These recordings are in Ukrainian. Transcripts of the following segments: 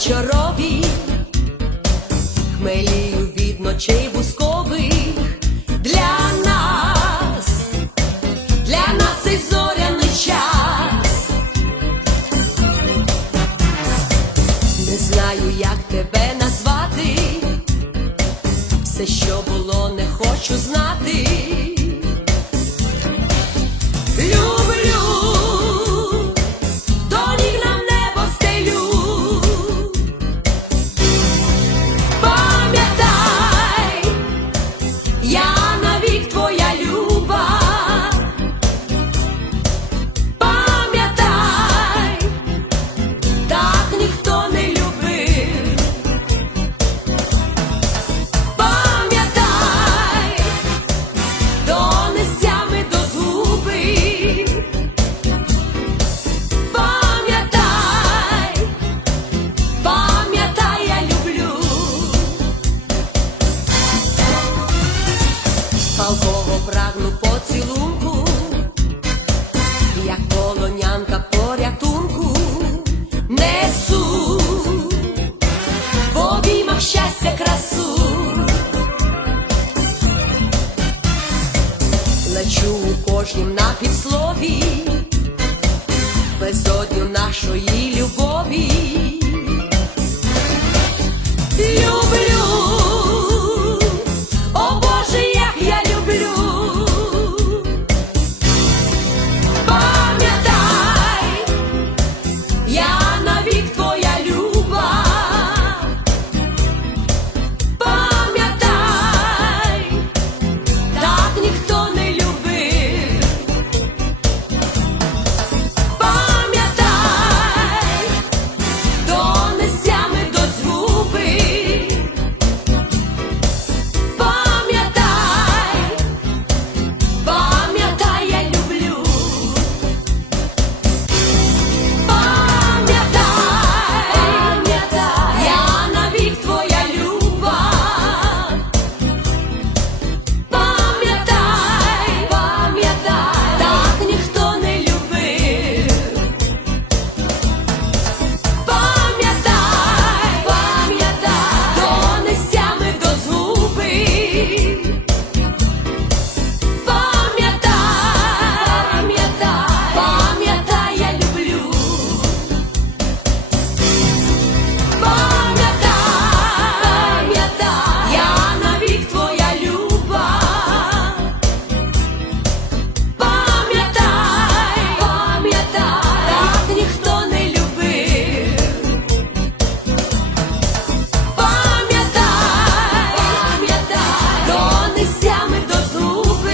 вечорові, хмелію від ночей бускових для нас, для нас цей зоряний час. Не знаю, як тебе назвати, все, що було, не хочу знати. У кожнім на півслові, безодню нашої любові.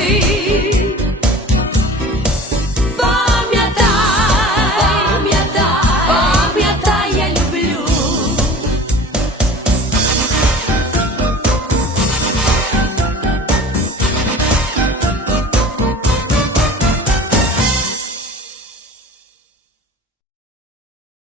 me.